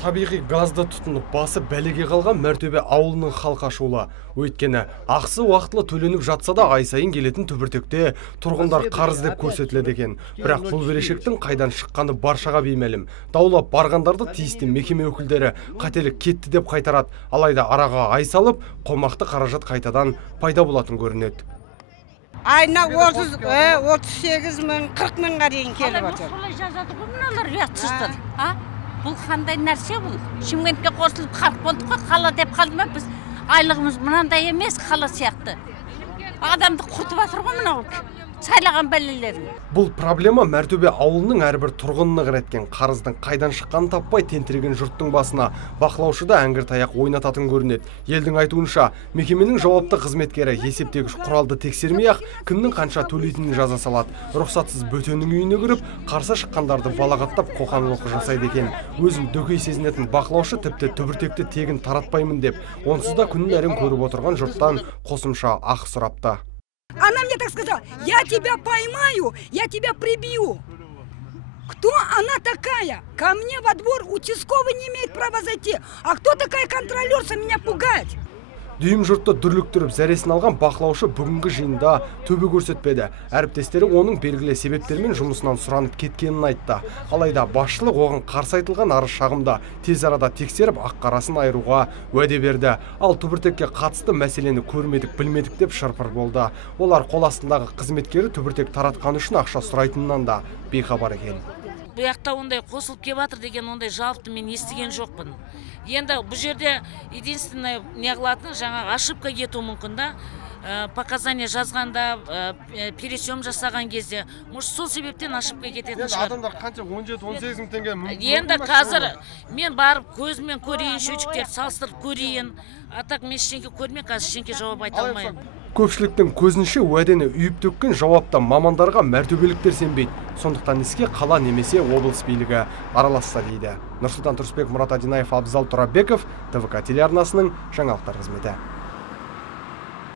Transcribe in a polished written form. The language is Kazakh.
Табиғи газды тұтынып басы бәлеге қалған Мәртөбе ауылының халқы ашулы. Өйткені ақысы уақытылы төленіп жатса да ай сайын келетін түбіртекте тұрғындар қарыз деп көрсетіледі екен. Бірақ бұл берешектің қайдан шыққаны баршаға беймәлім. Даулап барғандарды тиісті мекеме өкілдері қателік кетті деп қайтарады. Алайда араға ай салып, қомақты қаражат қайтадан пайда болатын көрінеді. Айына 38 мың, 40 мыңға дейін келіп отыр. Солай жазады ғой мыналар ұятсыздар. Бұл қандай нәрсе бұл? Шымкентке қосылып қарқ болдық қой, қала деп қалды ма біз? Айлығымыз мынандай емес, қала сияқты. Адамды құртып жатыр ғой мынау сайлаған бәлелерін. Бұл проблема Мәртөбе ауылының әрбір тұрғынына кіреткен. Қарыздың қайдан шыққанын таппай тентіреген жұрттың басына бақылаушыда әңгір таяқ ойнататын көрінеді. Елдің айтуынша, мекеменің жауапты қызметкері есептегіш құралды тексермей-ақ кімнің қанша төлейтінін жаза салады. Рұқсатсыз бөтеннің үйіне кіріп, қарсы шыққандарды балағаттап қоқан-лоққы жасайды екен. Өзін дөкей сезінетін бақылаушы тіпті түбіртекті тегін таратпаймын деп, онсыз да күнін әрең көріп отырған жұрттан қосымша ақы сұрапты. Она мне так сказала: я тебя поймаю, я тебя прибью. Кто она такая? Ко мне во двор участковый не имеет права зайти. А кто такая контролерша меня пугать? Дүйім жұртты дүрліктіріп зәресін алған бақылаушы бүгінгі жиында төбе көрсетпеді. Әріптестері оның белгілі себептермен жұмысынан сұранып кеткенін айтты. Алайда басшылық оған қарсы айтылған арыз шағымда тез арада тексеріп ақ-қарасын айыруға уәде берді. Ал түбіртекке қатысты мәселені көрмедік, білмедік деп шырпыр болды. Олар қол астындағы қызметкері түбіртек таратқан үшін ақша сұрайтынынан да бейхабар екен. Бұяқта ондай қосылып кеп жатыр деген ондай жалпы мен естіген жоқпын. Енді бұл жерде единственное неғылатын жаңағы ошибка кету мүмкін да, показания жазғанда, пересем жасаған кезде, может сол себептен ошибка кететін шығар. Адамдар қанша 17-18 мың теңге мүмкін. Енді қазір мен барып көзіммен көрейін, шөчіктер салыстырып көрейін. Атақ мен ештеңке көрмей, қазір ештеңке жауап айта алмаймын. Көпшіліктің көзінше уәдені үйіп төккен жауапты мамандарға мәртөбеліктер сенбейді. Сондықтан іске қала немесе облыс билігі араласса дейді. Нұрсұлтан Тұрысбек, Мұрат Адинаев, Абзал Тұрабеков, ТВК телеарнасының жаңалықтар қызметі.